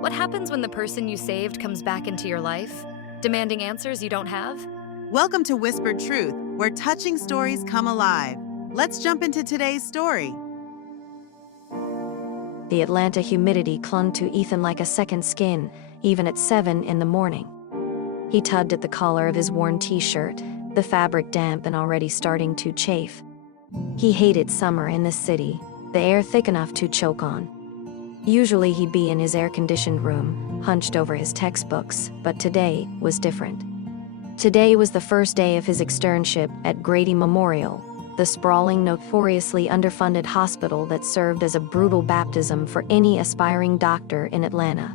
What happens when the person you saved comes back into your life, demanding answers you don't have? Welcome to Whispered Truth, where touching stories come alive. Let's jump into today's story. The Atlanta humidity clung to Ethan like a second skin, even at 7 in the morning. He tugged at the collar of his worn t-shirt, the fabric damp and already starting to chafe. He hated summer in this city, the air thick enough to choke on. Usually he'd be in his air-conditioned room, hunched over his textbooks, but today was different. Today was the first day of his externship at Grady Memorial, the sprawling, notoriously underfunded hospital that served as a brutal baptism for any aspiring doctor in Atlanta.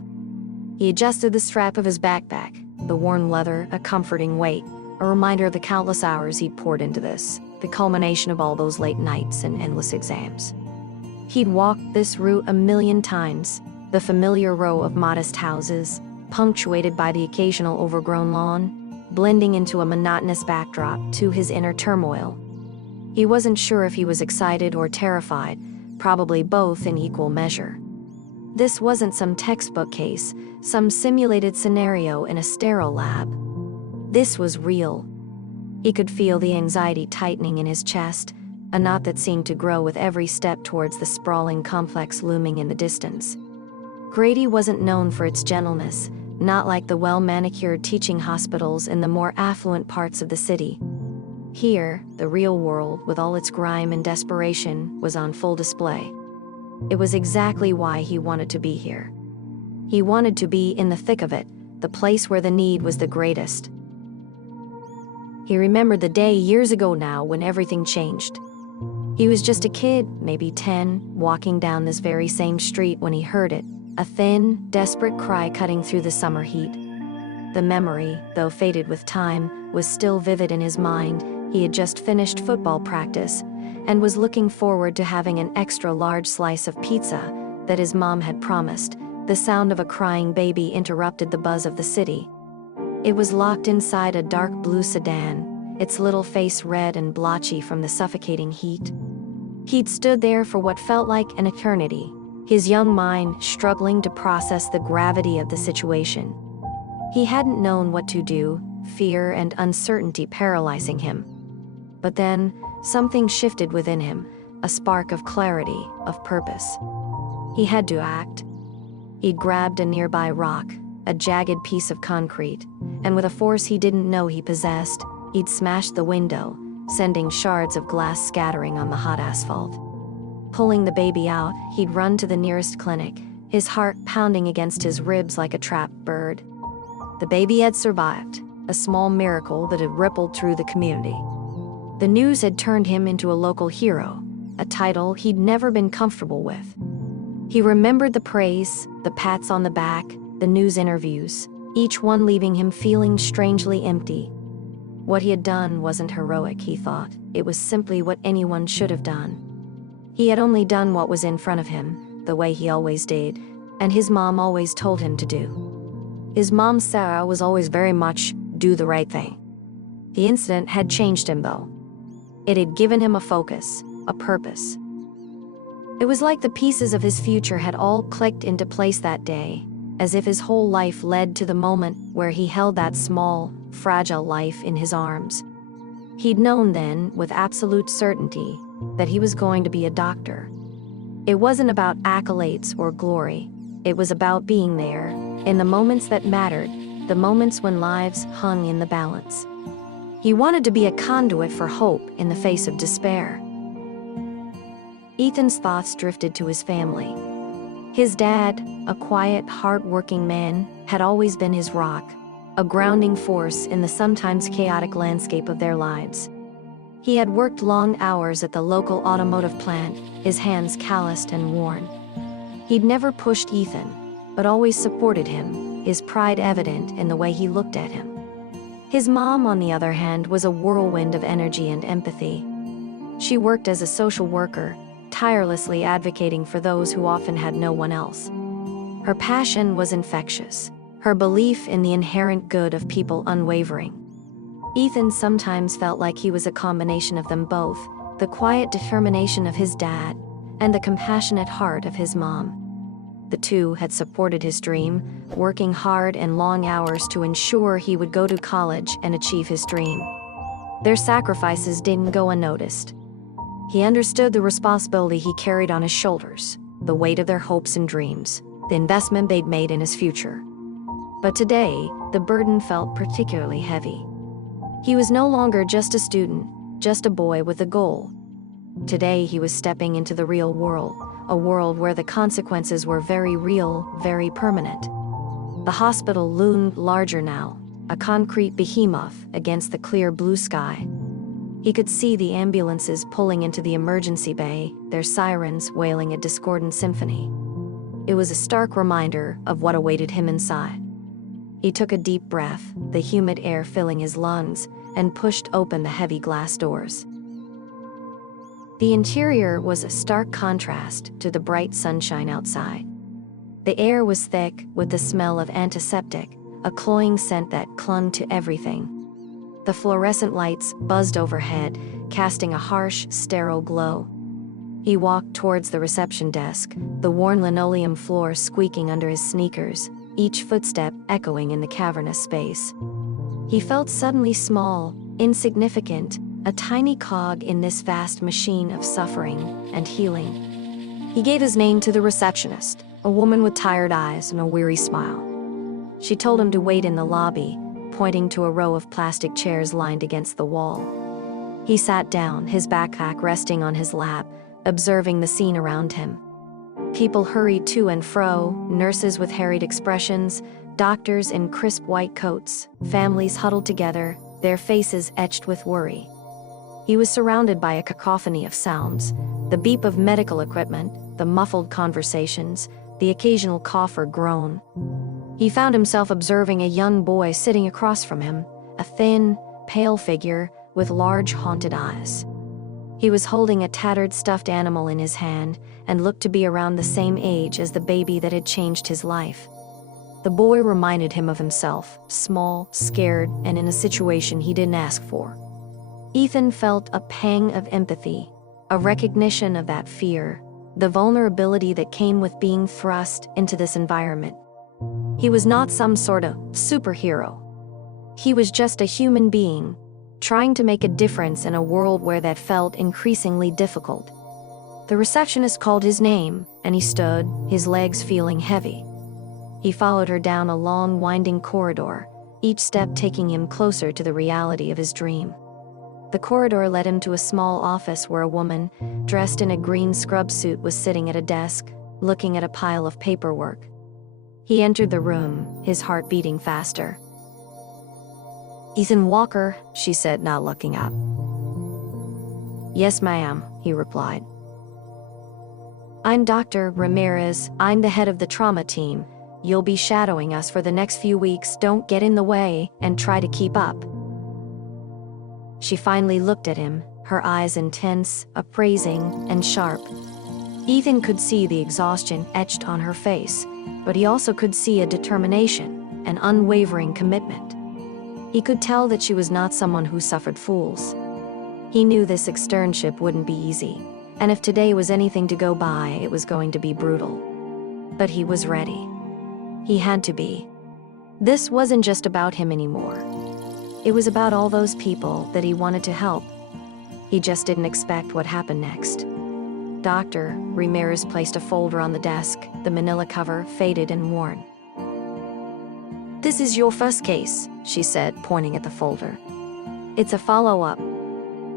He adjusted the strap of his backpack, the worn leather, a comforting weight, a reminder of the countless hours he'd poured into this, the culmination of all those late nights and endless exams. He'd walked this route a million times, the familiar row of modest houses, punctuated by the occasional overgrown lawn, blending into a monotonous backdrop to his inner turmoil. He wasn't sure if he was excited or terrified, probably both in equal measure. This wasn't some textbook case, some simulated scenario in a sterile lab. This was real. He could feel the anxiety tightening in his chest, a knot that seemed to grow with every step towards the sprawling complex looming in the distance. Grady wasn't known for its gentleness, not like the well-manicured teaching hospitals in the more affluent parts of the city. Here, the real world, with all its grime and desperation, was on full display. It was exactly why he wanted to be here. He wanted to be in the thick of it, the place where the need was the greatest. He remembered the day years ago now when everything changed. He was just a kid, maybe 10, walking down this very same street when he heard it, a thin, desperate cry cutting through the summer heat. The memory, though faded with time, was still vivid in his mind. He had just finished football practice and was looking forward to having an extra large slice of pizza that his mom had promised. The sound of a crying baby interrupted the buzz of the city. It was locked inside a dark blue sedan, its little face red and blotchy from the suffocating heat. He'd stood there for what felt like an eternity, his young mind struggling to process the gravity of the situation. He hadn't known what to do, fear and uncertainty paralyzing him. But then, something shifted within him, a spark of clarity, of purpose. He had to act. He'd grabbed a nearby rock, a jagged piece of concrete, and with a force he didn't know he possessed, he'd smashed the window, sending shards of glass scattering on the hot asphalt. Pulling the baby out, he'd run to the nearest clinic, his heart pounding against his ribs like a trapped bird. The baby had survived, a small miracle that had rippled through the community. The news had turned him into a local hero, a title he'd never been comfortable with. He remembered the praise, the pats on the back, the news interviews, each one leaving him feeling strangely empty. What he had done wasn't heroic, he thought. It was simply what anyone should have done. He had only done what was in front of him, the way he always did, and his mom always told him to do. His mom, Sarah, was always very much do the right thing. The incident had changed him, though. It had given him a focus, a purpose. It was like the pieces of his future had all clicked into place that day, as if his whole life led to the moment where he held that small, fragile life in his arms. He'd known then, with absolute certainty, that he was going to be a doctor. It wasn't about accolades or glory. It was about being there, in the moments that mattered, the moments when lives hung in the balance. He wanted to be a conduit for hope in the face of despair. Ethan's thoughts drifted to his family. His dad, a quiet, hard-working man, had always been his rock, a grounding force in the sometimes chaotic landscape of their lives. He had worked long hours at the local automotive plant, his hands calloused and worn. He'd never pushed Ethan, but always supported him, his pride evident in the way he looked at him. His mom, on the other hand, was a whirlwind of energy and empathy. She worked as a social worker, tirelessly advocating for those who often had no one else. Her passion was infectious, her belief in the inherent good of people unwavering. Ethan sometimes felt like he was a combination of them both, the quiet determination of his dad and the compassionate heart of his mom. The two had supported his dream, working hard and long hours to ensure he would go to college and achieve his dream. Their sacrifices didn't go unnoticed. He understood the responsibility he carried on his shoulders, the weight of their hopes and dreams, the investment they'd made in his future. But today, the burden felt particularly heavy. He was no longer just a student, just a boy with a goal. Today he was stepping into the real world, a world where the consequences were very real, very permanent. The hospital loomed larger now, a concrete behemoth against the clear blue sky. He could see the ambulances pulling into the emergency bay, their sirens wailing a discordant symphony. It was a stark reminder of what awaited him inside. He took a deep breath, the humid air filling his lungs, and pushed open the heavy glass doors. The interior was a stark contrast to the bright sunshine outside. The air was thick with the smell of antiseptic, a cloying scent that clung to everything. The fluorescent lights buzzed overhead, casting a harsh, sterile glow. He walked towards the reception desk, the worn linoleum floor squeaking under his sneakers, each footstep echoing in the cavernous space. He felt suddenly small, insignificant, a tiny cog in this vast machine of suffering and healing. He gave his name to the receptionist, a woman with tired eyes and a weary smile. She told him to wait in the lobby, pointing to a row of plastic chairs lined against the wall. He sat down, his backpack resting on his lap, observing the scene around him. People hurried to and fro, nurses with harried expressions, doctors in crisp white coats, families huddled together, their faces etched with worry. He was surrounded by a cacophony of sounds, the beep of medical equipment, the muffled conversations, the occasional cough or groan. He found himself observing a young boy sitting across from him, a thin, pale figure with large haunted eyes. He was holding a tattered stuffed animal in his hand and looked to be around the same age as the baby that had changed his life. The boy reminded him of himself, small, scared, and in a situation he didn't ask for. Ethan felt a pang of empathy, a recognition of that fear, the vulnerability that came with being thrust into this environment. He was not some sort of superhero. He was just a human being, trying to make a difference in a world where that felt increasingly difficult. The receptionist called his name, and he stood, his legs feeling heavy. He followed her down a long, winding corridor, each step taking him closer to the reality of his dream. The corridor led him to a small office where a woman, dressed in a green scrub suit, was sitting at a desk, looking at a pile of paperwork. He entered the room, his heart beating faster. "Ethan Walker," she said, not looking up. "Yes, ma'am," he replied. "I'm Dr. Ramirez. I'm the head of the trauma team. You'll be shadowing us for the next few weeks. Don't get in the way and try to keep up." She finally looked at him, her eyes intense, appraising, and sharp. Ethan could see the exhaustion etched on her face, but he also could see a determination, an unwavering commitment. He could tell that she was not someone who suffered fools. He knew this externship wouldn't be easy, and if today was anything to go by, it was going to be brutal. But he was ready. He had to be. This wasn't just about him anymore. It was about all those people that he wanted to help. He just didn't expect what happened next. Dr. Ramirez placed a folder on the desk, the manila cover faded and worn. "This is your first case," she said, pointing at the folder. "It's a follow-up."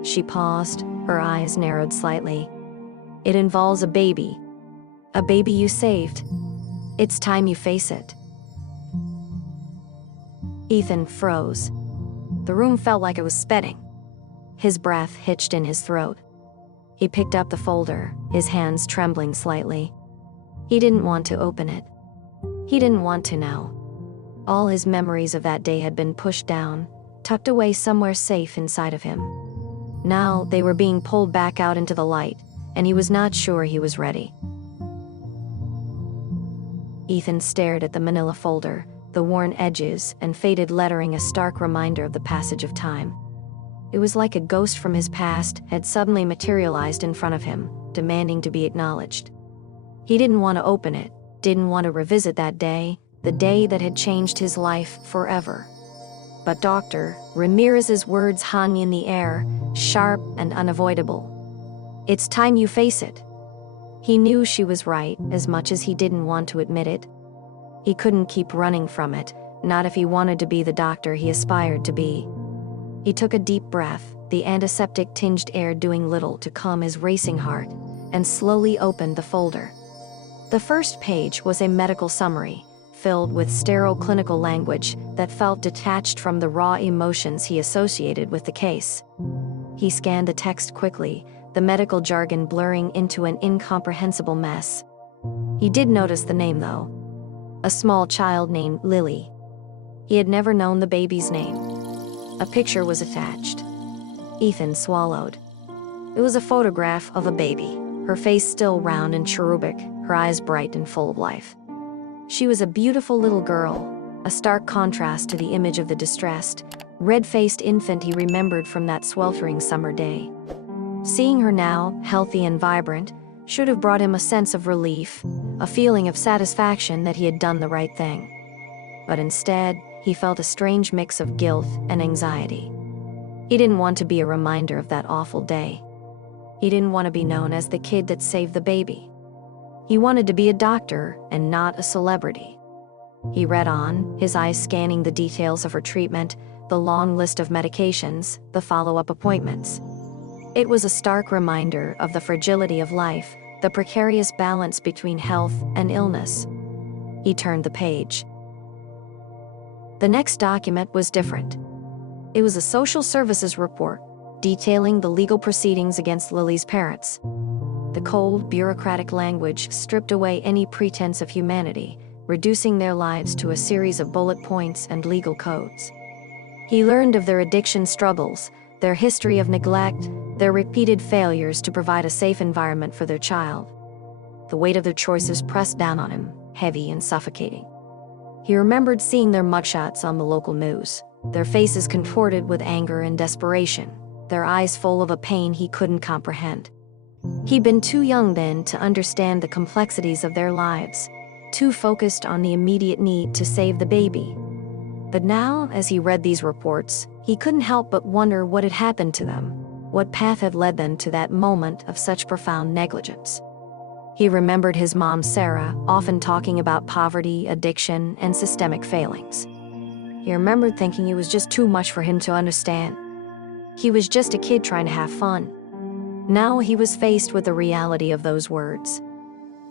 She paused, her eyes narrowed slightly. "It involves a baby you saved. It's time you face it." Ethan froze. The room felt like it was spitting. His breath hitched in his throat. He picked up the folder, his hands trembling slightly. He didn't want to open it. He didn't want to know. All his memories of that day had been pushed down, tucked away somewhere safe inside of him. Now they were being pulled back out into the light, and he was not sure he was ready. Ethan stared at the manila folder, the worn edges and faded lettering a stark reminder of the passage of time. It was like a ghost from his past had suddenly materialized in front of him, demanding to be acknowledged. He didn't want to open it, didn't want to revisit that day, the day that had changed his life forever. But Dr. Ramirez's words hung in the air, sharp and unavoidable. "It's time you face it." He knew she was right, as much as he didn't want to admit it. He couldn't keep running from it, not if he wanted to be the doctor he aspired to be. He took a deep breath, the antiseptic-tinged air doing little to calm his racing heart, and slowly opened the folder. The first page was a medical summary, filled with sterile clinical language that felt detached from the raw emotions he associated with the case. He scanned the text quickly, the medical jargon blurring into an incomprehensible mess. He did notice the name, though. A small child named Lily. He had never known the baby's name. A picture was attached. Ethan swallowed. It was a photograph of a baby, her face still round and cherubic, her eyes bright and full of life. She was a beautiful little girl, a stark contrast to the image of the distressed, red-faced infant he remembered from that sweltering summer day. Seeing her now, healthy and vibrant, should have brought him a sense of relief, a feeling of satisfaction that he had done the right thing. But instead, he felt a strange mix of guilt and anxiety. He didn't want to be a reminder of that awful day. He didn't want to be known as the kid that saved the baby. He wanted to be a doctor and not a celebrity. He read on, his eyes scanning the details of her treatment, the long list of medications, the follow-up appointments. It was a stark reminder of the fragility of life, the precarious balance between health and illness. He turned the page. The next document was different. It was a social services report, detailing the legal proceedings against Lily's parents. The cold, bureaucratic language stripped away any pretense of humanity, reducing their lives to a series of bullet points and legal codes. He learned of their addiction struggles, their history of neglect, their repeated failures to provide a safe environment for their child. The weight of their choices pressed down on him, heavy and suffocating. He remembered seeing their mugshots on the local news, their faces contorted with anger and desperation, their eyes full of a pain he couldn't comprehend. He'd been too young then to understand the complexities of their lives, too focused on the immediate need to save the baby. But now, as he read these reports, he couldn't help but wonder what had happened to them, what path had led them to that moment of such profound negligence. He remembered his mom, Sarah, often talking about poverty, addiction, and systemic failings. He remembered thinking it was just too much for him to understand. He was just a kid trying to have fun. Now he was faced with the reality of those words.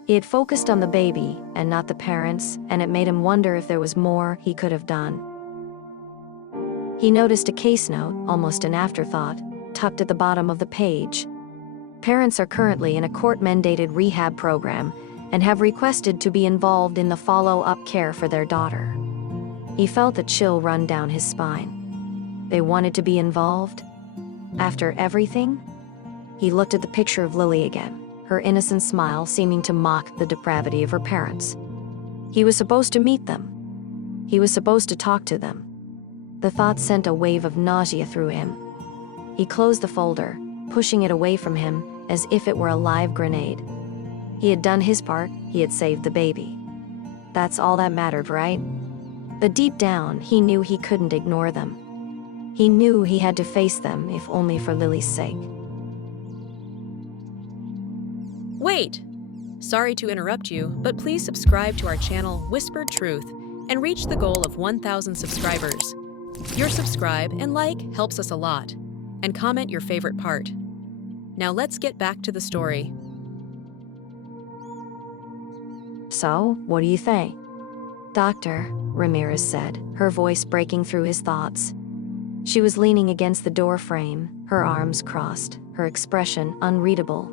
He had focused on the baby and not the parents, and it made him wonder if there was more he could have done. He noticed a case note, almost an afterthought, tucked at the bottom of the page. Parents are currently in a court-mandated rehab program and have requested to be involved in the follow-up care for their daughter. He felt a chill run down his spine. They wanted to be involved? After everything? He looked at the picture of Lily again, her innocent smile seeming to mock the depravity of her parents. He was supposed to meet them. He was supposed to talk to them. The thought sent a wave of nausea through him. He closed the folder, pushing it away from him as if it were a live grenade. He had done his part, he had saved the baby. That's all that mattered, right? But deep down, he knew he couldn't ignore them. He knew he had to face them, if only for Lily's sake. Wait! Sorry to interrupt you, but please subscribe to our channel Whispered Truth and reach the goal of 1,000 subscribers. Your subscribe and like helps us a lot, and comment your favorite part. Now let's get back to the story. So, what do you think? Doctor, Ramirez said, her voice breaking through his thoughts. She was leaning against the door frame, her arms crossed, her expression unreadable.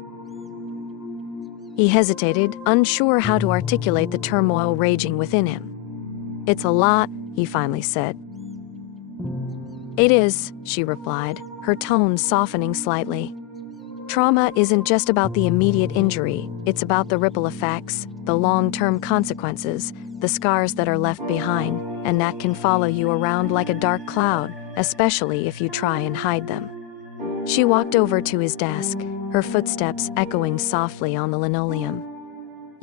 He hesitated, unsure how to articulate the turmoil raging within him. It's a lot, he finally said. It is, she replied, her tone softening slightly. Trauma isn't just about the immediate injury, it's about the ripple effects, the long-term consequences, the scars that are left behind, and that can follow you around like a dark cloud, especially if you try and hide them. She walked over to his desk, her footsteps echoing softly on the linoleum.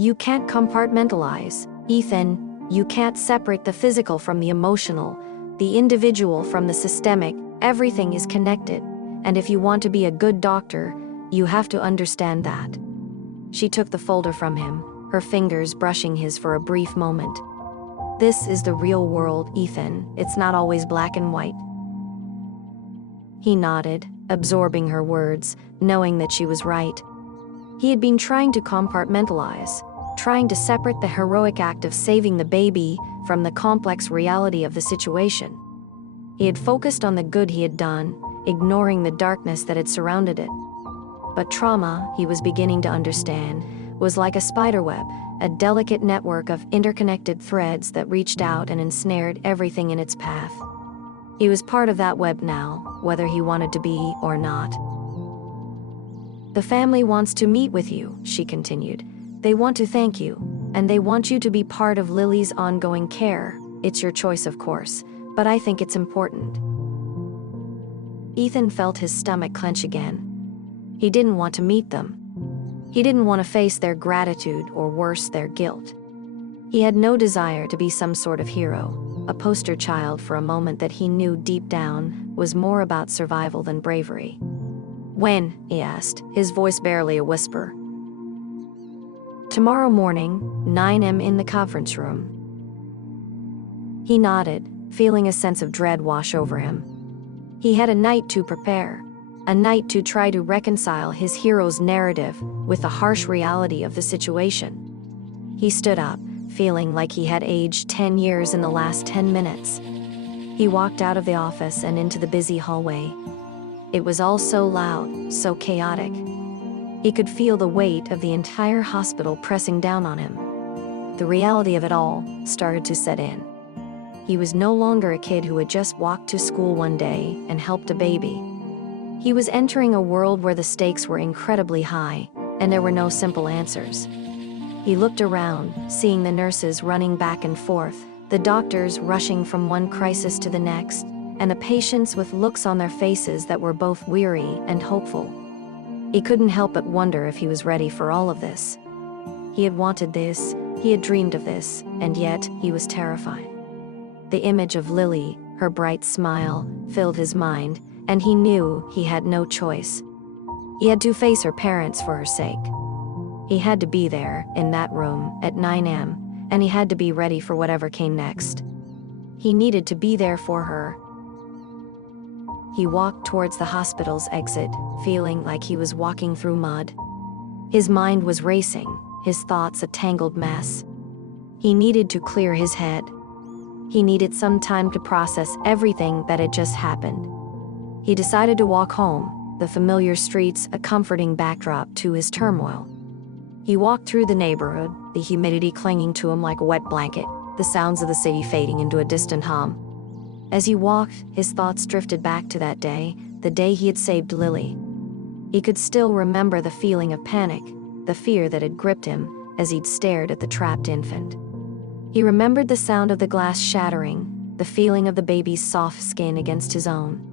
You can't compartmentalize, Ethan. You can't separate the physical from the emotional, the individual from the systemic. Everything is connected. And if you want to be a good doctor, you have to understand that. She took the folder from him, her fingers brushing his for a brief moment. This is the real world, Ethan. It's not always black and white. He nodded, absorbing her words, knowing that she was right. He had been trying to compartmentalize, trying to separate the heroic act of saving the baby from the complex reality of the situation. He had focused on the good he had done, ignoring the darkness that had surrounded it. But trauma, he was beginning to understand, was like a spiderweb, a delicate network of interconnected threads that reached out and ensnared everything in its path. He was part of that web now, whether he wanted to be or not. The family wants to meet with you, she continued. They want to thank you, and they want you to be part of Lily's ongoing care. It's your choice, of course, but I think it's important. Ethan felt his stomach clench again. He didn't want to meet them. He didn't want to face their gratitude or worse, their guilt. He had no desire to be some sort of hero, a poster child for a moment that he knew deep down was more about survival than bravery. When? He asked, his voice barely a whisper. Tomorrow morning, 9 a.m. in the conference room. He nodded, feeling a sense of dread wash over him. He had a night to prepare, a night to try to reconcile his hero's narrative with the harsh reality of the situation. He stood up, feeling like he had aged 10 years in the last 10 minutes. He walked out of the office and into the busy hallway. It was all so loud, so chaotic. He could feel the weight of the entire hospital pressing down on him. The reality of it all started to set in. He was no longer a kid who had just walked to school one day and helped a baby. He was entering a world where the stakes were incredibly high, and there were no simple answers. He looked around, seeing the nurses running back and forth, the doctors rushing from one crisis to the next, and the patients with looks on their faces that were both weary and hopeful. He couldn't help but wonder if he was ready for all of this. He had wanted this, he had dreamed of this, and yet he was terrified. The image of Lily, her bright smile, filled his mind, and he knew he had no choice. He had to face her parents for her sake. He had to be there, in that room, at 9 a.m., and he had to be ready for whatever came next. He needed to be there for her. He walked towards the hospital's exit, feeling like he was walking through mud. His mind was racing, his thoughts a tangled mess. He needed to clear his head. He needed some time to process everything that had just happened. He decided to walk home, the familiar streets a comforting backdrop to his turmoil. He walked through the neighborhood, the humidity clinging to him like a wet blanket, the sounds of the city fading into a distant hum. As he walked, his thoughts drifted back to that day, the day he had saved Lily. He could still remember the feeling of panic, the fear that had gripped him as he'd stared at the trapped infant. He remembered the sound of the glass shattering, the feeling of the baby's soft skin against his own.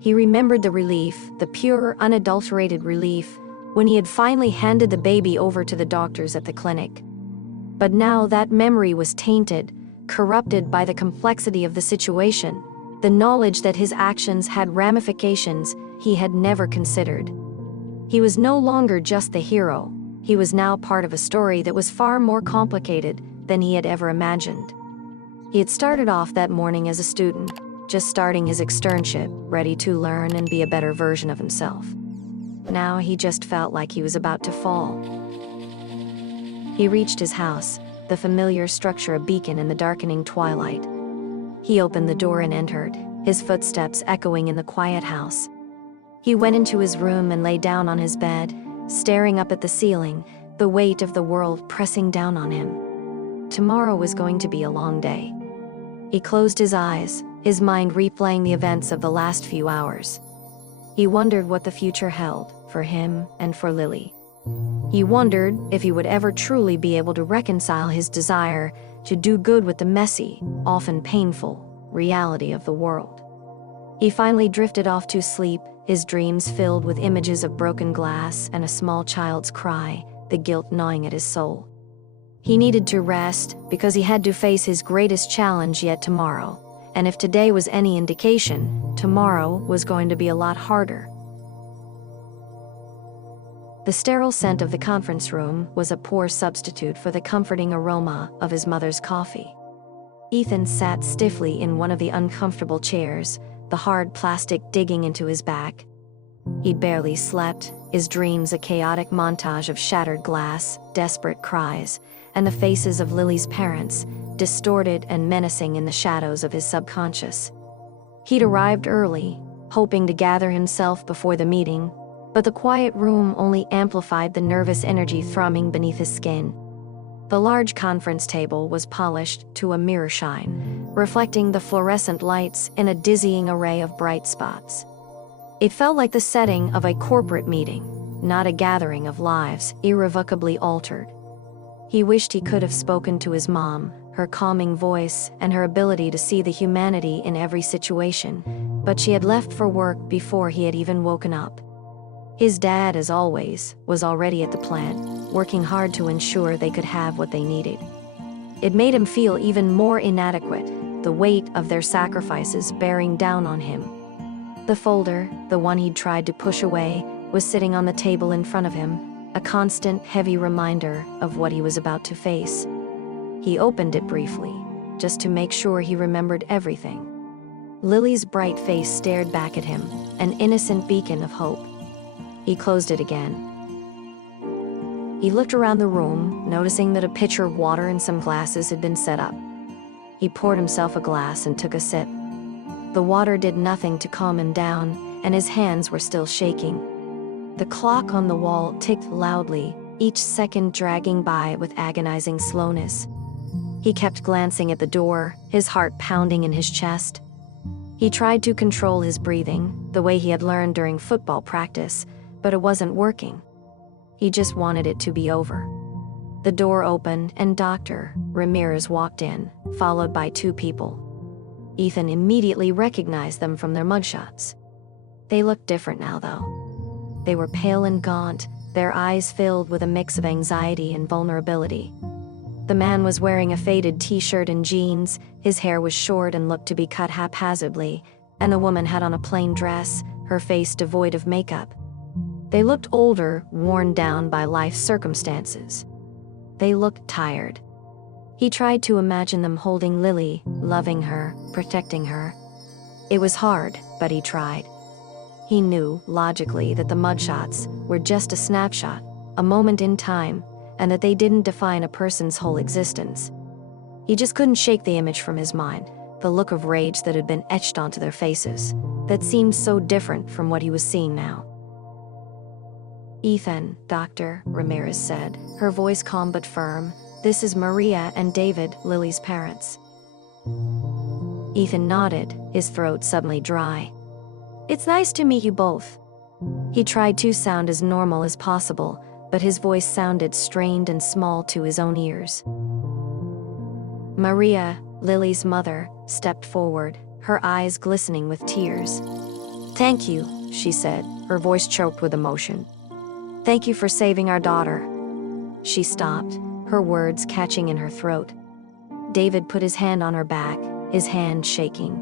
He remembered the relief, the pure, unadulterated relief, when he had finally handed the baby over to the doctors at the clinic. But now that memory was tainted, corrupted by the complexity of the situation, the knowledge that his actions had ramifications he had never considered. He was no longer just the hero, he was now part of a story that was far more complicated than he had ever imagined. He had started off that morning as a student, just starting his externship, ready to learn and be a better version of himself. Now he just felt like he was about to fall. He reached his house, the familiar structure a beacon in the darkening twilight. He opened the door and entered, his footsteps echoing in the quiet house. He went into his room and lay down on his bed, staring up at the ceiling, the weight of the world pressing down on him. Tomorrow was going to be a long day. He closed his eyes, his mind replaying the events of the last few hours. He wondered what the future held for him and for Lily. He wondered if he would ever truly be able to reconcile his desire to do good with the messy, often painful, reality of the world. He finally drifted off to sleep, his dreams filled with images of broken glass and a small child's cry, the guilt gnawing at his soul. He needed to rest because he had to face his greatest challenge yet tomorrow. And if today was any indication, tomorrow was going to be a lot harder. The sterile scent of the conference room was a poor substitute for the comforting aroma of his mother's coffee. Ethan sat stiffly in one of the uncomfortable chairs, the hard plastic digging into his back. He'd barely slept, his dreams a chaotic montage of shattered glass, desperate cries, and the faces of Lily's parents, distorted and menacing in the shadows of his subconscious. He'd arrived early, hoping to gather himself before the meeting, but the quiet room only amplified the nervous energy thrumming beneath his skin. The large conference table was polished to a mirror shine, reflecting the fluorescent lights in a dizzying array of bright spots. It felt like the setting of a corporate meeting, not a gathering of lives irrevocably altered. He wished he could have spoken to his mom, her calming voice and her ability to see the humanity in every situation, but she had left for work before he had even woken up. His dad, as always, was already at the plant, working hard to ensure they could have what they needed. It made him feel even more inadequate, the weight of their sacrifices bearing down on him. The folder, the one he'd tried to push away, was sitting on the table in front of him, a constant, heavy reminder of what he was about to face. He opened it briefly, just to make sure he remembered everything. Lily's bright face stared back at him, an innocent beacon of hope. He closed it again. He looked around the room, noticing that a pitcher of water and some glasses had been set up. He poured himself a glass and took a sip. The water did nothing to calm him down, and his hands were still shaking. The clock on the wall ticked loudly, each second dragging by with agonizing slowness. He kept glancing at the door, his heart pounding in his chest. He tried to control his breathing, the way he had learned during football practice, but it wasn't working. He just wanted it to be over. The door opened and Dr. Ramirez walked in, followed by two people. Ethan immediately recognized them from their mugshots. They looked different now, though. They were pale and gaunt, their eyes filled with a mix of anxiety and vulnerability. The man was wearing a faded t-shirt and jeans, his hair was short and looked to be cut haphazardly, and the woman had on a plain dress, her face devoid of makeup. They looked older, worn down by life's circumstances. They looked tired. He tried to imagine them holding Lily, loving her, protecting her. It was hard, but he tried. He knew, logically, that the mugshots were just a snapshot, a moment in time, and that they didn't define a person's whole existence. He just couldn't shake the image from his mind, the look of rage that had been etched onto their faces, that seemed so different from what he was seeing now. "Ethan," Dr. Ramirez said, her voice calm but firm, "this is Maria and David, Lily's parents." Ethan nodded, his throat suddenly dry. "It's nice to meet you both." He tried to sound as normal as possible, but his voice sounded strained and small to his own ears. Maria, Lily's mother, stepped forward, her eyes glistening with tears. "Thank you," she said, her voice choked with emotion. "Thank you for saving our daughter." She stopped, her words catching in her throat. David put his hand on her back, his hand shaking.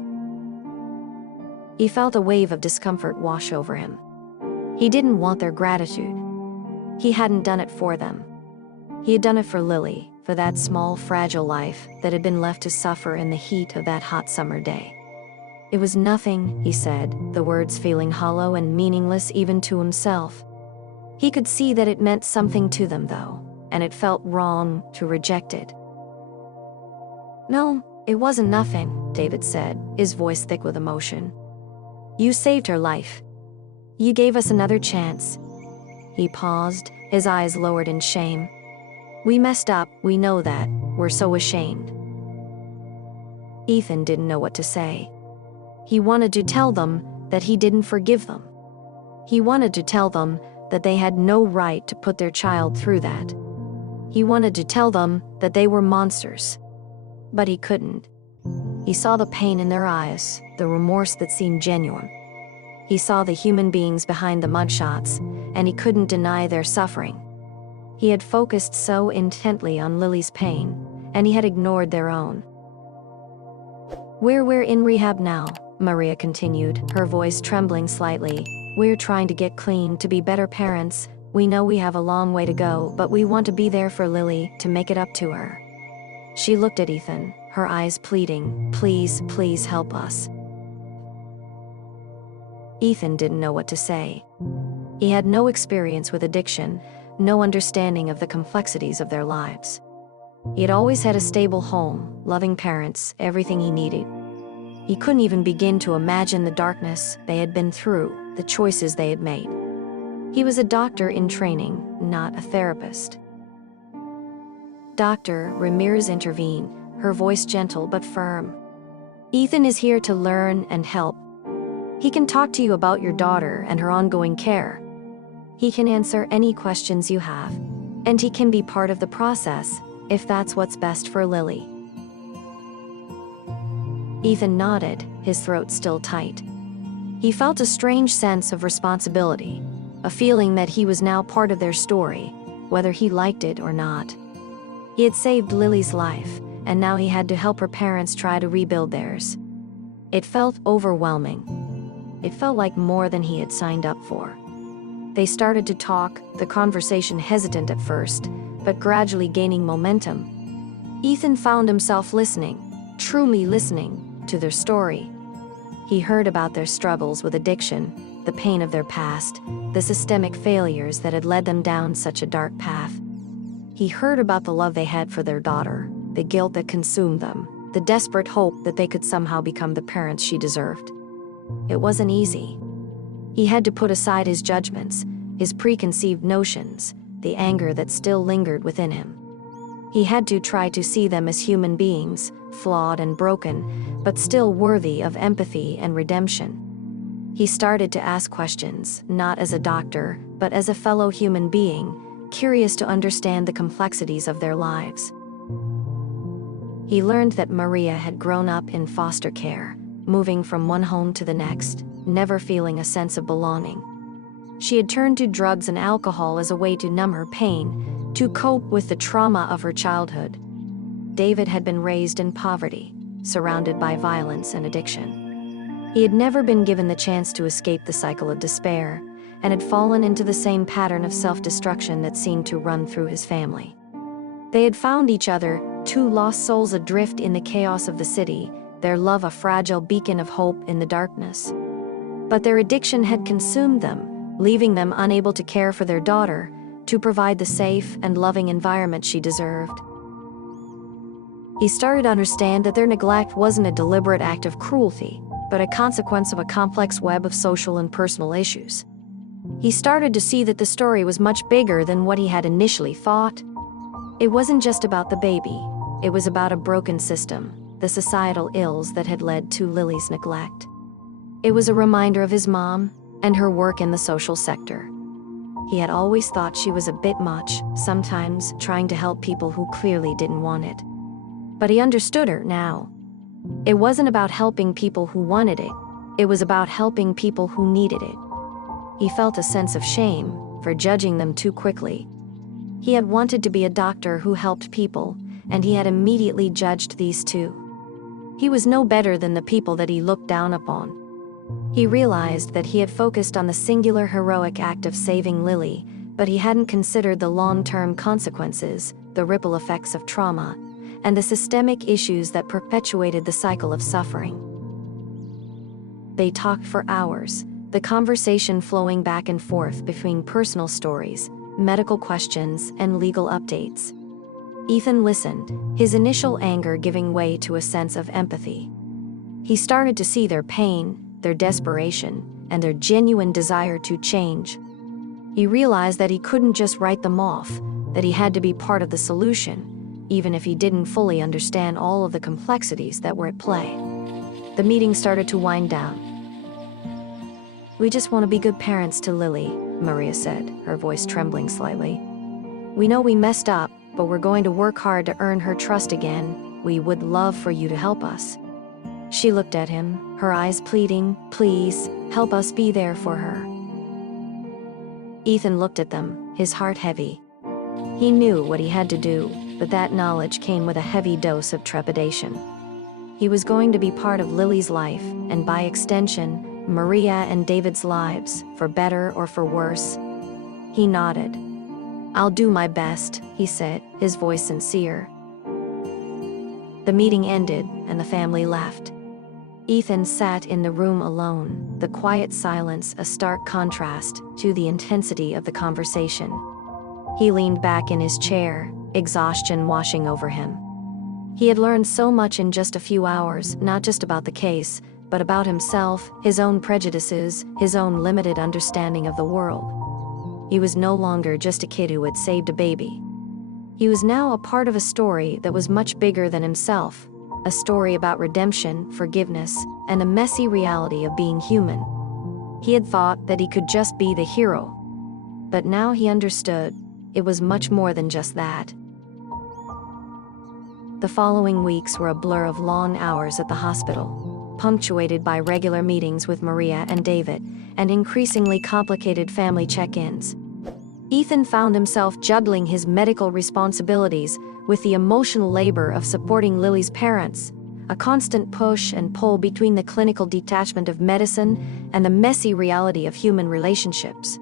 He felt a wave of discomfort wash over him. He didn't want their gratitude. He hadn't done it for them. He had done it for Lily, for that small, fragile life that had been left to suffer in the heat of that hot summer day. It was nothing, he said, the words feeling hollow and meaningless even to himself. He could see that it meant something to them, though, and it felt wrong to reject it. "No, it wasn't nothing," David said, his voice thick with emotion. "You saved her life. You gave us another chance." He paused, his eyes lowered in shame. "We messed up, we know that. We're so ashamed." Ethan didn't know what to say. He wanted to tell them that he didn't forgive them. He wanted to tell them that they had no right to put their child through that. He wanted to tell them that they were monsters. But he couldn't. He saw the pain in their eyes, the remorse that seemed genuine. He saw the human beings behind the mugshots, and he couldn't deny their suffering. He had focused so intently on Lily's pain, and he had ignored their own. We're in rehab now," Maria continued, her voice trembling slightly. "We're trying to get clean, to be better parents. We know we have a long way to go, but we want to be there for Lily, to make it up to her." She looked at Ethan, her eyes pleading, Please help us." Ethan didn't know what to say. He had no experience with addiction, no understanding of the complexities of their lives. He had always had a stable home, loving parents, everything he needed. He couldn't even begin to imagine the darkness they had been through, the choices they had made. He was a doctor in training, not a therapist. "Dr. Ramirez intervened, her voice gentle but firm. "Ethan is here to learn and help. He can talk to you about your daughter and her ongoing care. He can answer any questions you have, and he can be part of the process, if that's what's best for Lily." Ethan nodded, his throat still tight. He felt a strange sense of responsibility, a feeling that he was now part of their story, whether he liked it or not. He had saved Lily's life, and now he had to help her parents try to rebuild theirs. It felt overwhelming. It felt like more than he had signed up for. They started to talk, the conversation hesitant at first, but gradually gaining momentum. Ethan found himself listening, truly listening, to their story. He heard about their struggles with addiction, the pain of their past, the systemic failures that had led them down such a dark path. He heard about the love they had for their daughter, the guilt that consumed them, the desperate hope that they could somehow become the parents she deserved. It wasn't easy. He had to put aside his judgments, his preconceived notions, the anger that still lingered within him. He had to try to see them as human beings, flawed and broken, but still worthy of empathy and redemption. He started to ask questions, not as a doctor, but as a fellow human being, curious to understand the complexities of their lives. He learned that Maria had grown up in foster care, moving from one home to the next, never feeling a sense of belonging. She had turned to drugs and alcohol as a way to numb her pain, to cope with the trauma of her childhood. David had been raised in poverty, surrounded by violence and addiction. He had never been given the chance to escape the cycle of despair, and had fallen into the same pattern of self-destruction that seemed to run through his family. They had found each other, two lost souls adrift in the chaos of the city, their love a fragile beacon of hope in the darkness. But their addiction had consumed them, leaving them unable to care for their daughter, to provide the safe and loving environment she deserved. He started to understand that their neglect wasn't a deliberate act of cruelty, but a consequence of a complex web of social and personal issues. He started to see that the story was much bigger than what he had initially thought. It wasn't just about the baby, it was about a broken system, the societal ills that had led to Lily's neglect. It was a reminder of his mom and her work in the social sector. He had always thought she was a bit much, sometimes trying to help people who clearly didn't want it. But he understood her now. It wasn't about helping people who wanted it, it was about helping people who needed it. He felt a sense of shame for judging them too quickly. He had wanted to be a doctor who helped people, and he had immediately judged these two. He was no better than the people that he looked down upon. He realized that he had focused on the singular heroic act of saving Lily, but he hadn't considered the long-term consequences, the ripple effects of trauma, and the systemic issues that perpetuated the cycle of suffering. They talked for hours, the conversation flowing back and forth between personal stories, medical questions, and legal updates. Ethan listened, his initial anger giving way to a sense of empathy. He started to see their pain, their desperation, and their genuine desire to change. He realized that he couldn't just write them off, that he had to be part of the solution, even if he didn't fully understand all of the complexities that were at play. The meeting started to wind down. "We just want to be good parents to Lily," Maria said, her voice trembling slightly. "We know we messed up, but we're going to work hard to earn her trust again. We would love for you to help us." She looked at him, her eyes pleading, "Please, help us be there for her." Ethan looked at them, his heart heavy. He knew what he had to do, but that knowledge came with a heavy dose of trepidation. He was going to be part of Lily's life, and by extension, Maria and David's lives, for better or for worse. He nodded. "I'll do my best," he said, his voice sincere. The meeting ended, and the family left. Ethan sat in the room alone, the quiet silence a stark contrast to the intensity of the conversation. He leaned back in his chair, exhaustion washing over him. He had learned so much in just a few hours, not just about the case, but about himself, his own prejudices, his own limited understanding of the world. He was no longer just a kid who had saved a baby. He was now a part of a story that was much bigger than himself, a story about redemption, forgiveness, and the messy reality of being human. He had thought that he could just be the hero, but now he understood it was much more than just that. The following weeks were a blur of long hours at the hospital, punctuated by regular meetings with Maria and David, and increasingly complicated family check-ins. Ethan found himself juggling his medical responsibilities with the emotional labor of supporting Lily's parents, a constant push and pull between the clinical detachment of medicine and the messy reality of human relationships.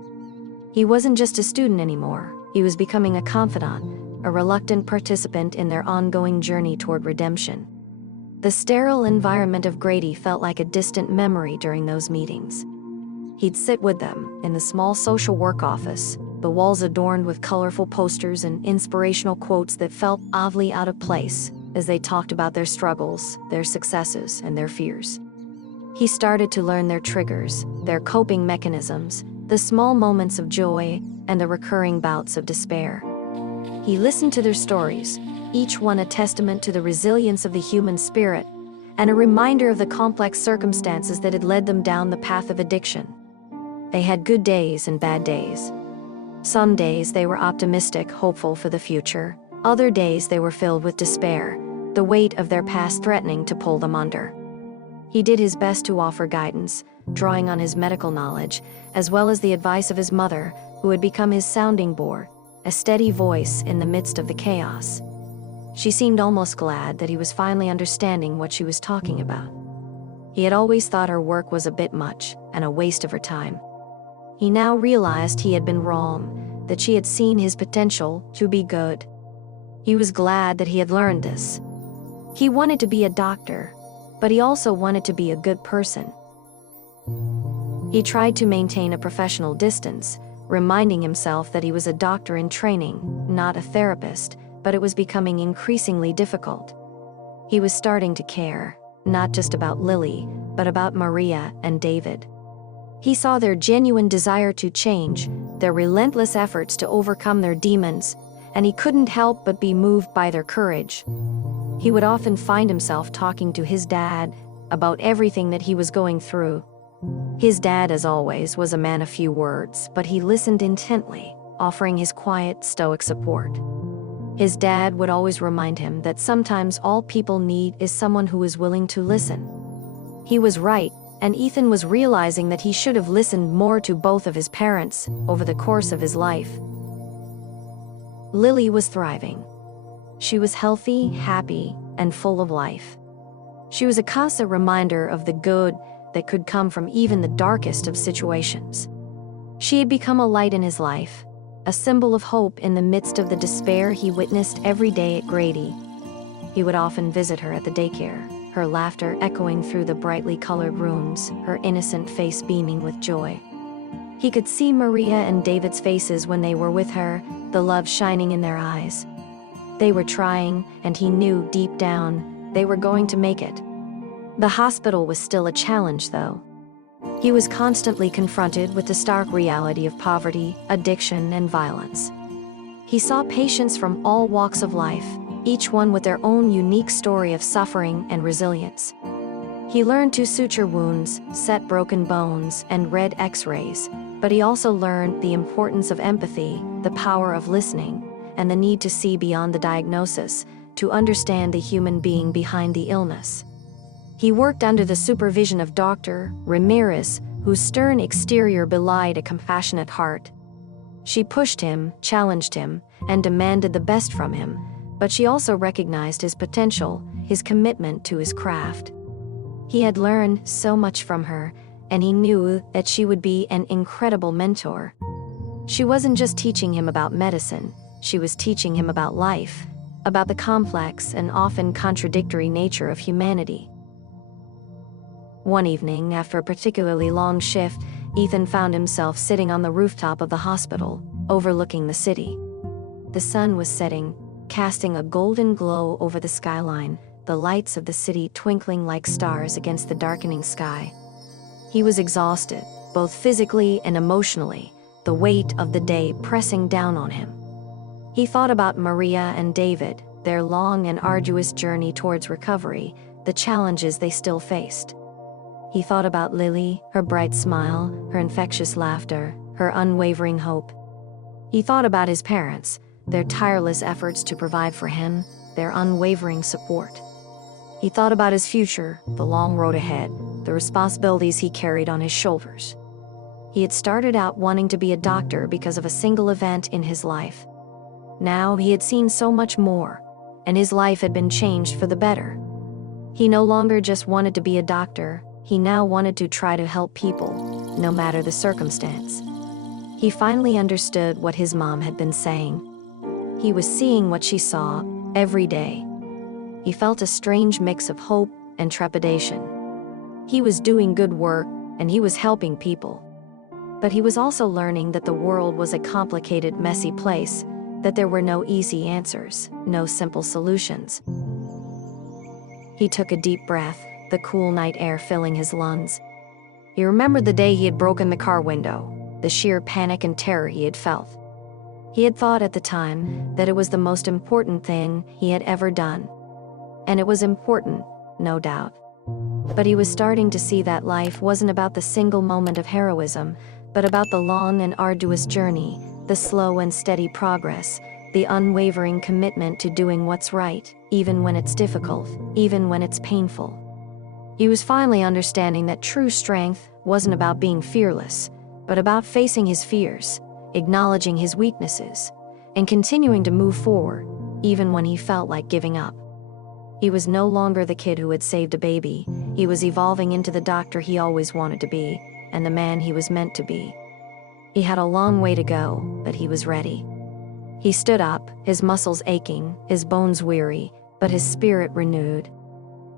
He wasn't just a student anymore, he was becoming a confidant, a reluctant participant in their ongoing journey toward redemption. The sterile environment of Grady felt like a distant memory during those meetings. He'd sit with them in the small social work office, the walls adorned with colorful posters and inspirational quotes that felt oddly out of place as they talked about their struggles, their successes, and their fears. He started to learn their triggers, their coping mechanisms, the small moments of joy, and the recurring bouts of despair. He listened to their stories, each one a testament to the resilience of the human spirit, and a reminder of the complex circumstances that had led them down the path of addiction. They had good days and bad days. Some days they were optimistic, hopeful for the future. Other days they were filled with despair, the weight of their past threatening to pull them under. He did his best to offer guidance, drawing on his medical knowledge, as well as the advice of his mother, who had become his sounding board, a steady voice in the midst of the chaos. She seemed almost glad that he was finally understanding what she was talking about. He had always thought her work was a bit much, and a waste of her time. He now realized he had been wrong, that she had seen his potential to be good. He was glad that he had learned this. He wanted to be a doctor, but he also wanted to be a good person. He tried to maintain a professional distance, reminding himself that he was a doctor in training, not a therapist, but it was becoming increasingly difficult. He was starting to care, not just about Lily, but about Maria and David. He saw their genuine desire to change, their relentless efforts to overcome their demons, and he couldn't help but be moved by their courage. He would often find himself talking to his dad about everything that he was going through. His dad, as always, was a man of few words, but he listened intently, offering his quiet, stoic support. His dad would always remind him that sometimes all people need is someone who is willing to listen. He was right, and Ethan was realizing that he should have listened more to both of his parents over the course of his life. Lily was thriving. She was healthy, happy, and full of life. She was a constant reminder of the good that could come from even the darkest of situations. She had become a light in his life, a symbol of hope in the midst of the despair he witnessed every day at Grady. He would often visit her at the daycare, her laughter echoing through the brightly colored rooms, her innocent face beaming with joy. He could see Maria and David's faces when they were with her, the love shining in their eyes. They were trying, and he knew deep down they were going to make it. The hospital was still a challenge, though. He was constantly confronted with the stark reality of poverty, addiction, and violence. He saw patients from all walks of life, each one with their own unique story of suffering and resilience. He learned to suture wounds, set broken bones, and read X-rays, but he also learned the importance of empathy, the power of listening, and the need to see beyond the diagnosis, to understand the human being behind the illness. He worked under the supervision of Dr. Ramirez, whose stern exterior belied a compassionate heart. She pushed him, challenged him, and demanded the best from him, but she also recognized his potential, his commitment to his craft. He had learned so much from her, and he knew that she would be an incredible mentor. She wasn't just teaching him about medicine, she was teaching him about life, about the complex and often contradictory nature of humanity. One evening, after a particularly long shift, Ethan found himself sitting on the rooftop of the hospital, overlooking the city. The sun was setting, casting a golden glow over the skyline, the lights of the city twinkling like stars against the darkening sky. He was exhausted, both physically and emotionally, the weight of the day pressing down on him. He thought about Maria and David, their long and arduous journey towards recovery, the challenges they still faced. He thought about Lily, her bright smile, her infectious laughter, her unwavering hope. He thought about his parents, their tireless efforts to provide for him, their unwavering support. He thought about his future, the long road ahead, the responsibilities he carried on his shoulders. He had started out wanting to be a doctor because of a single event in his life. Now he had seen so much more, and his life had been changed for the better. He no longer just wanted to be a doctor, he now wanted to try to help people, no matter the circumstance. He finally understood what his mom had been saying. He was seeing what she saw every day. He felt a strange mix of hope and trepidation. He was doing good work, and he was helping people. But he was also learning that the world was a complicated, messy place, that there were no easy answers, no simple solutions. He took a deep breath, the cool night air filling his lungs. He remembered the day he had broken the car window, the sheer panic and terror he had felt. He had thought at the time that it was the most important thing he had ever done. And it was important, no doubt. But he was starting to see that life wasn't about the single moment of heroism, but about the long and arduous journey, the slow and steady progress, the unwavering commitment to doing what's right, even when it's difficult, even when it's painful. He was finally understanding that true strength wasn't about being fearless, but about facing his fears, acknowledging his weaknesses, and continuing to move forward, even when he felt like giving up. He was no longer the kid who had saved a baby. He was evolving into the doctor he always wanted to be, and the man he was meant to be. He had a long way to go, but he was ready. He stood up, his muscles aching, his bones weary, but his spirit renewed.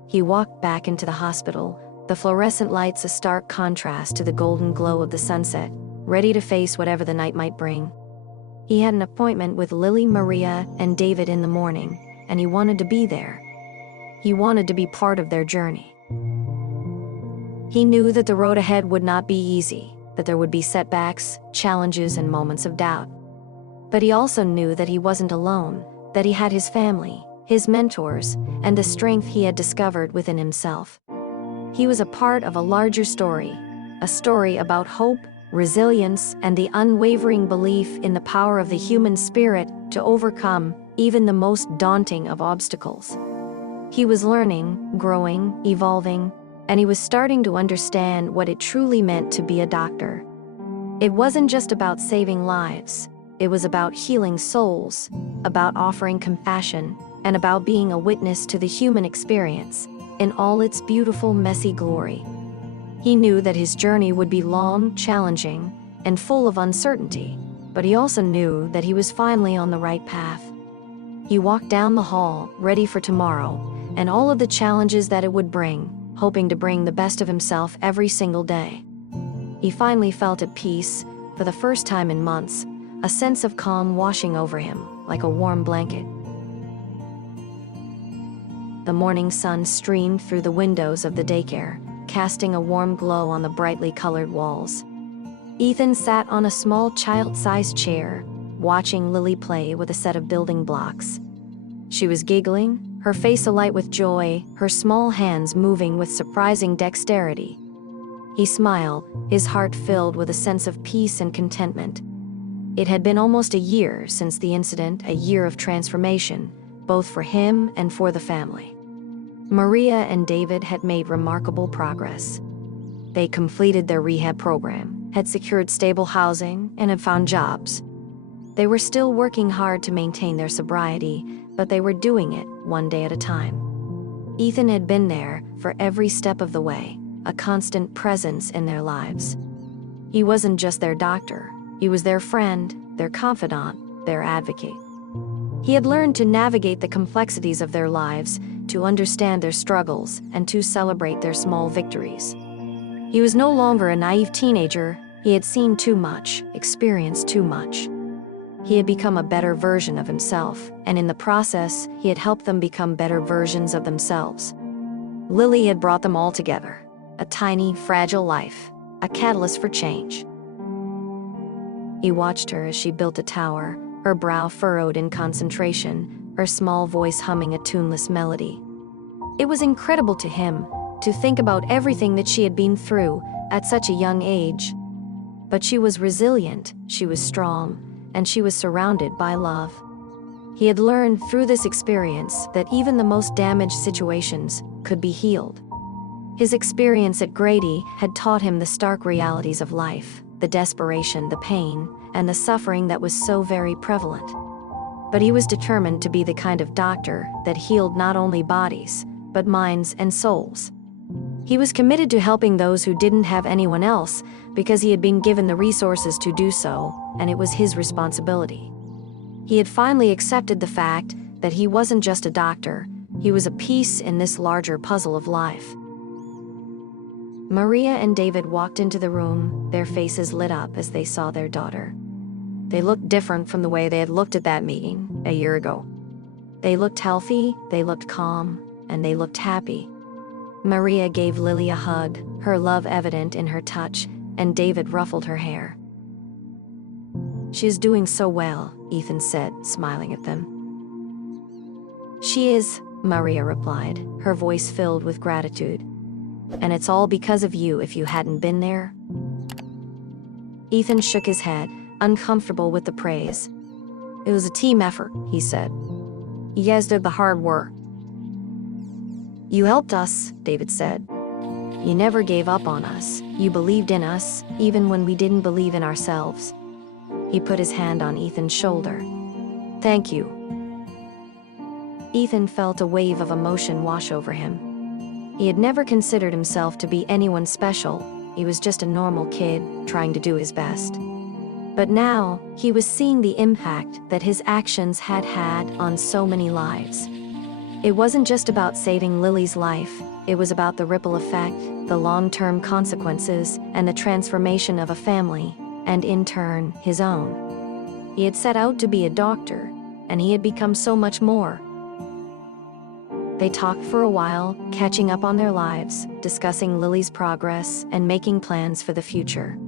He walked back into the hospital, the fluorescent lights a stark contrast to the golden glow of the sunset, ready to face whatever the night might bring. He had an appointment with Lily, Maria, and David in the morning, and he wanted to be there. He wanted to be part of their journey. He knew that the road ahead would not be easy, that there would be setbacks, challenges, and moments of doubt. But he also knew that he wasn't alone, that he had his family, his mentors, and the strength he had discovered within himself. He was a part of a larger story, a story about hope, resilience, and the unwavering belief in the power of the human spirit to overcome even the most daunting of obstacles. He was learning, growing, evolving, and he was starting to understand what it truly meant to be a doctor. It wasn't just about saving lives. It was about healing souls, about offering compassion, and about being a witness to the human experience in all its beautiful, messy glory. He knew that his journey would be long, challenging, and full of uncertainty, but he also knew that he was finally on the right path. He walked down the hall, ready for tomorrow, and all of the challenges that it would bring, hoping to bring the best of himself every single day. He finally felt at peace, for the first time in months, a sense of calm washing over him, like a warm blanket. The morning sun streamed through the windows of the daycare, casting a warm glow on the brightly colored walls. Ethan sat on a small child-sized chair, watching Lily play with a set of building blocks. She was giggling, her face alight with joy, her small hands moving with surprising dexterity. He smiled, his heart filled with a sense of peace and contentment. It had been almost a year since the incident, a year of transformation, both for him and for the family. Maria and David had made remarkable progress. They completed their rehab program, had secured stable housing, and had found jobs. They were still working hard to maintain their sobriety, but they were doing it one day at a time. Ethan had been there for every step of the way, a constant presence in their lives. He wasn't just their doctor, he was their friend, their confidant, their advocate. He had learned to navigate the complexities of their lives, to understand their struggles, and to celebrate their small victories. He was no longer a naive teenager. He had seen too much, experienced too much. He had become a better version of himself, and in the process, he had helped them become better versions of themselves. Lily had brought them all together, a tiny, fragile life, a catalyst for change. He watched her as she built a tower, her brow furrowed in concentration, her small voice humming a tuneless melody. It was incredible to him to think about everything that she had been through at such a young age. But she was resilient, she was strong, and she was surrounded by love. He had learned through this experience that even the most damaged situations could be healed. His experience at Grady had taught him the stark realities of life, the desperation, the pain, and the suffering that was so very prevalent. But he was determined to be the kind of doctor that healed not only bodies, but minds and souls. He was committed to helping those who didn't have anyone else because he had been given the resources to do so, and it was his responsibility. He had finally accepted the fact that he wasn't just a doctor, he was a piece in this larger puzzle of life. Maria and David walked into the room, their faces lit up as they saw their daughter. They looked different from the way they had looked at that meeting a year ago. They looked healthy, they looked calm, and they looked happy. Maria gave Lily a hug, her love evident in her touch, and David ruffled her hair. "She is doing so well," Ethan said, smiling at them. "She is," Maria replied, her voice filled with gratitude. "And it's all because of you. If you hadn't been there." Ethan shook his head, uncomfortable with the praise. "It was a team effort," he said. "You guys did the hard work." "You helped us," David said. "You never gave up on us. You believed in us, even when we didn't believe in ourselves." He put his hand on Ethan's shoulder. "Thank you." Ethan felt a wave of emotion wash over him. He had never considered himself to be anyone special. He was just a normal kid, trying to do his best. But now, he was seeing the impact that his actions had had on so many lives. It wasn't just about saving Lily's life, it was about the ripple effect, the long-term consequences, and the transformation of a family, and in turn, his own. He had set out to be a doctor, and he had become so much more. They talked for a while, catching up on their lives, discussing Lily's progress, and making plans for the future.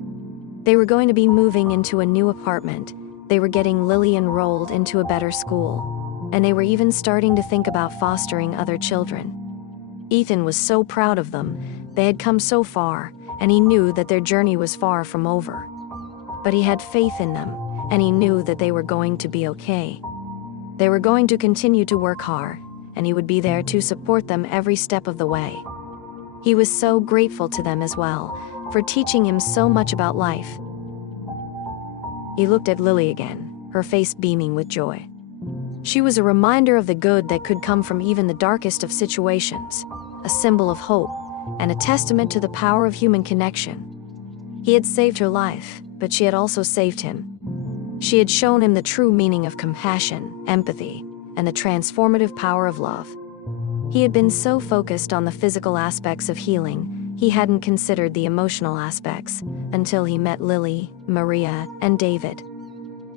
They were going to be moving into a new apartment, they were getting Lily enrolled into a better school, and they were even starting to think about fostering other children. Ethan was so proud of them. They had come so far, and he knew that their journey was far from over. But he had faith in them, and he knew that they were going to be okay. They were going to continue to work hard, and he would be there to support them every step of the way. He was so grateful to them as well, for teaching him so much about life. He looked at Lily again, her face beaming with joy. She was a reminder of the good that could come from even the darkest of situations, a symbol of hope, and a testament to the power of human connection. He had saved her life, but she had also saved him. She had shown him the true meaning of compassion, empathy, and the transformative power of love. He had been so focused on the physical aspects of healing, he hadn't considered the emotional aspects until he met Lily, Maria, and David.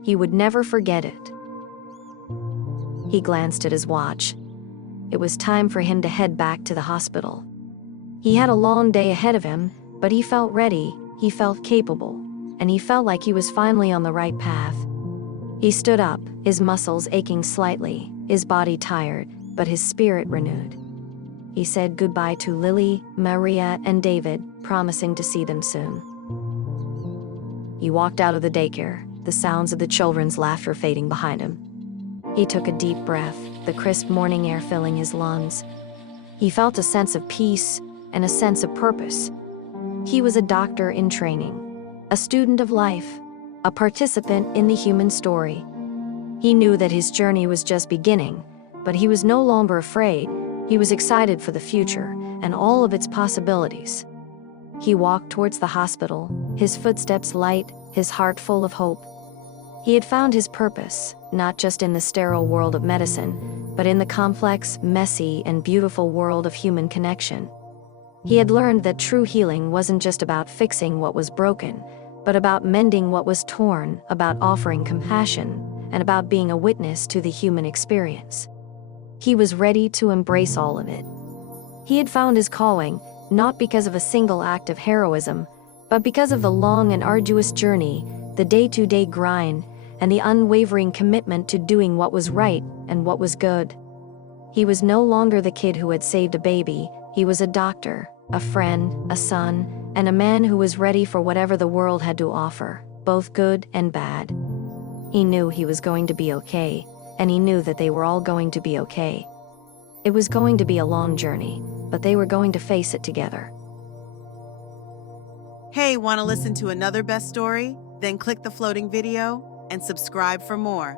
He would never forget it. He glanced at his watch. It was time for him to head back to the hospital. He had a long day ahead of him, but he felt ready, he felt capable, and he felt like he was finally on the right path. He stood up, his muscles aching slightly, his body tired, but his spirit renewed. He said goodbye to Lily, Maria, and David, promising to see them soon. He walked out of the daycare, the sounds of the children's laughter fading behind him. He took a deep breath, the crisp morning air filling his lungs. He felt a sense of peace and a sense of purpose. He was a doctor in training, a student of life, a participant in the human story. He knew that his journey was just beginning, but he was no longer afraid. He was excited for the future and all of its possibilities. He walked towards the hospital, his footsteps light, his heart full of hope. He had found his purpose, not just in the sterile world of medicine, but in the complex, messy, and beautiful world of human connection. He had learned that true healing wasn't just about fixing what was broken, but about mending what was torn, about offering compassion, and about being a witness to the human experience. He was ready to embrace all of it. He had found his calling, not because of a single act of heroism, but because of the long and arduous journey, the day-to-day grind, and the unwavering commitment to doing what was right and what was good. He was no longer the kid who had saved a baby. He was a doctor, a friend, a son, and a man who was ready for whatever the world had to offer, both good and bad. He knew he was going to be okay, and he knew that they were all going to be okay. It was going to be a long journey, but they were going to face it together. Hey, want to listen to another best story? Then click the floating video and subscribe for more.